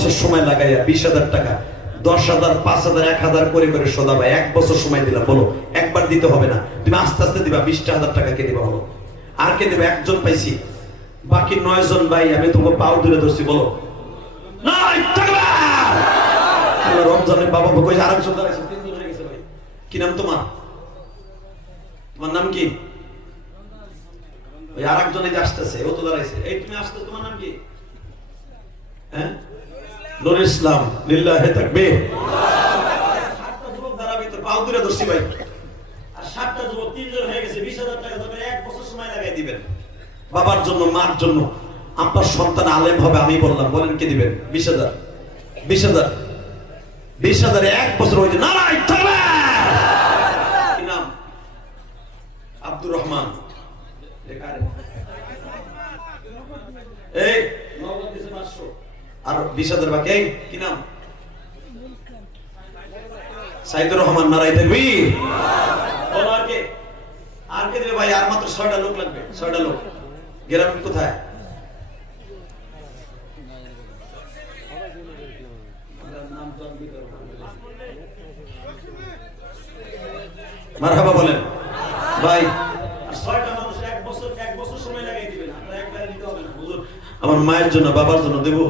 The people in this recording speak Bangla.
বছর সময় লাগাইয়া 20,000 টাকা 10,000 5,000 1,000 করে করে শোধাবা, 1 বছর সময় দিলাম, বলো একবার দিতে হবে না, তুমি আস্তে আস্তে দিবা। 20,000 টাকা কে দিবা বলো? আর কে দিবা? একজন পাইছি, বাকি 9 জন ভাই আমি তোমাকে পাও ধরে ধরছি, বলো রমজানের বাবা কই আরেকজন দাঁড়াইছে, 3 জন হয়ে গেছে ভাই। কি নাম তোমার? তোমার নাম কি? ওই আরেকজন এই যে আসতেছে, ও তো দাঁড়াইছে। এই তুমি আসতে, তোমার নাম কি? হ্যাঁ, নুরুল ইসলাম, লিল্লাহি তাকবীর। 7টা যুবক দাঁড়াবে তো পাও ধরে ধরছি ভাই। আর 7টা যুবক 3 জন হয়ে গেছে, 20,000 টাকা তবে 1 বছর সময় লাগাই দিবেন বাবার জন্য, মার জন্য। আপনার সন্তান আলেম হবে আমি বললাম, বলেন কি দিবেন? 20,000 20,000 20,000 1 বছর হইছে। নারাই তাকবীর। কি নাম? আব্দুর রহমান। এই নগদ দিছে 500 আর 20,000 বাকি। এই কি নাম? সাইদুর রহমান। নারাই তাকবীর। বলো আর কে? আর কে দেবে ভাই? আর মাত্র 6টা লোক লাগবে, 6টা লোক। গ্রাম কোথায়? মারহাবা বলেন ভাই। 6টা মানুষ 1 বছর সময় লাগাই দিবেন, আপনারা একবারে দিতে হবে না হুজুর। আমার মায়ের জন্য, বাবার জন্য দেব।